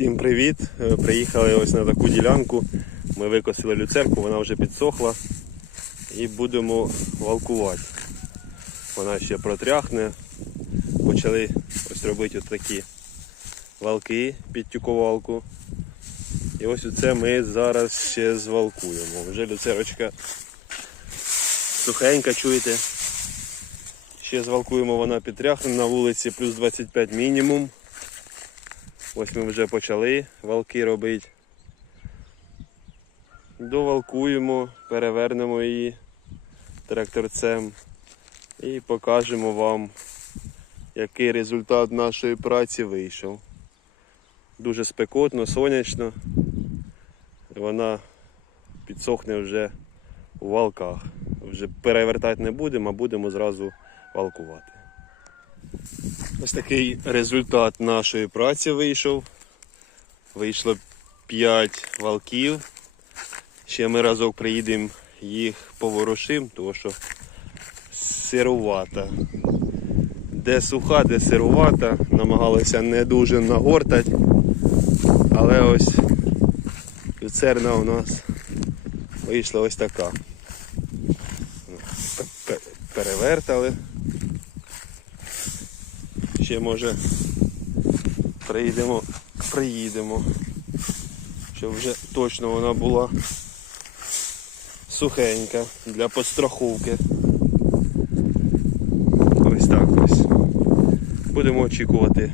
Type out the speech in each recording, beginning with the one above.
Всім привіт! Е, Приїхали ось на таку ділянку. Ми викосили люцерку, вона вже підсохла і будемо валкувати. Вона ще протряхне. Почали ось робити от такі валки під тюковалку. І ось оце ми зараз ще звалкуємо. Вже люцерочка сухенька, чуєте? Ще звалкуємо, вона підтряхне на вулиці плюс 25 мінімум. Ось ми вже почали валки робити. Довалкуємо, перевернемо її тракторцем і покажемо вам, який результат нашої праці вийшов. Дуже спекотно, сонячно. Вона підсохне вже у валках. Вже перевертати не будемо, а будемо зразу валкувати. Ось такий результат нашої праці вийшов. Вийшло 5 валків. Ще ми разок приїдемо їх поворушим, тому що сирувата. Де суха, де сирувата, намагалися не дуже нагортати. Але ось люцерна у нас вийшла ось така. Пе- пе- Перевертали ще може приїдемо, приїдемо, щоб вже точно вона була сухенька для постраховки. Ось так ось. Будемо очікувати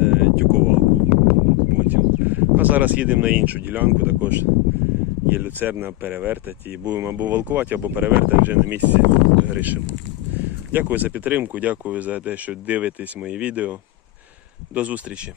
е, тюковалку потім. А зараз їдемо на іншу ділянку, також є люцерна перевертати і будемо або валкувати, або перевертати вже на місці рішимо. Дякую за підтримку, дякую за те, що дивитесь мої відео. До зустрічі!